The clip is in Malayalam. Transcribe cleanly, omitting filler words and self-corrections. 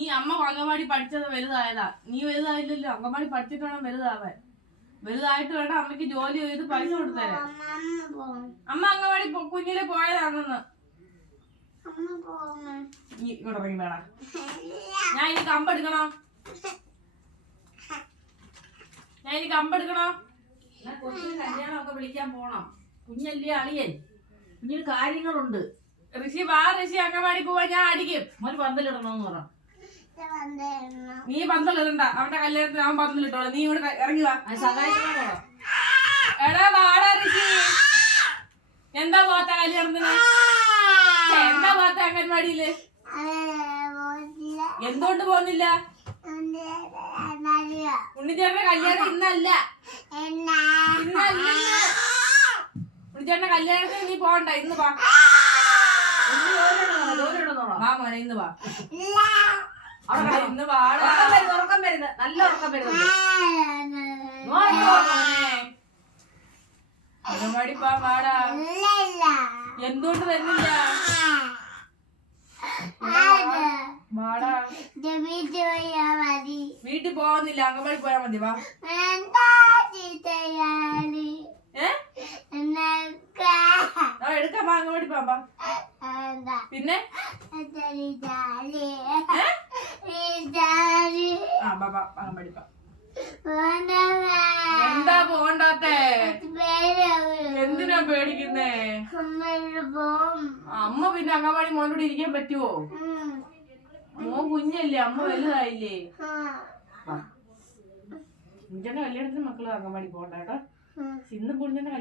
നീ അമ്മ അംഗൻവാടി പഠിച്ചത് വലുതായതാ. നീ വലുതായില്ലല്ലോ. അംഗൻവാടി പഠിച്ചിട്ട് വേണം വലുതാവാൻ. വലുതായിട്ട് വേണം അമ്മയ്ക്ക് ജോലി ചെയ്ത് പൈസ കൊടുത്തരാൻ. അമ്മ അംഗൻവാടി കുഞ്ഞിലെ പോയതാണെന്ന്. നീ ഇങ്ങോട്ട് ഇറങ്ങി വേണ. ഞാൻ ഇനി കമ്പെടുക്കണോ? കൊച്ചിന് കല്യാണമൊക്കെ വിളിക്കാൻ പോണം. കുഞ്ഞല്ലേ അളിയൻ. കുഞ്ഞിന് കാര്യങ്ങളുണ്ട്. ഋഷി വാ, ഋഷി അംഗൻവാടി പോവാൻ. ഞാൻ അടിക്കും. മോന് പന്തലിടണോന്ന് പറ. നീ പന്തലിടണ്ട. അവന്റെ കല്യാണത്തിന് അവൻ പന്തലിട്ടോളൂ. നീ ഇവിടെ ഇറങ്ങി വാ. സഹായിക്കണോ? എടാ വാടാ ഋഷി. എന്താ പോത്ത കല്യാണത്തിന്? എന്താ പോത്ത അംഗൻവാടിയില്? എന്തുകൊണ്ട് പോകുന്നില്ല? ഉണ്ണിച്ചേട്ടന്റെ കല്യാണം ഇന്നല്ല. ഉണ്ണിച്ചേട്ടന്റെ കല്യാണത്തിന് നീ പോകണ്ട. ഇന്ന് വാ. വാ മോനെ, ഇന്ന് വാ. ഇന്ന് വാടാ. ഉറക്കം വരുന്നത്, നല്ല ഉറക്കം വരുന്നത്. അംഗൻവാടി പോവാൻ വാടാ. എന്തുകൊണ്ട് വരുന്നില്ല? വാടാ. വീട്ടിൽ പോവാന്നില്ല, അംഗൻവാടി പോയാ മതി. വാ. എടുക്കാം. അംഗൻവാടി പോവാ. പിന്നെ അംഗൻവാടി പോ. എന്താ പോണ്ടാത്തേ? എന്തിനാ പേടിക്കുന്നേ? അമ്മ പിന്നെ അംഗൻവാടി മോനോട് ഇരിക്കാൻ പറ്റുവോ? മോൻ കുഞ്ഞല്ലേ, അമ്മ വലുതായില്ലേ? കുഞ്ഞന്റെ കല്യാണത്തിന് മക്കള് അംഗൻവാടി പോകണ്ട കേട്ടോ. ഇന്ന് കുഞ്ഞന്റെ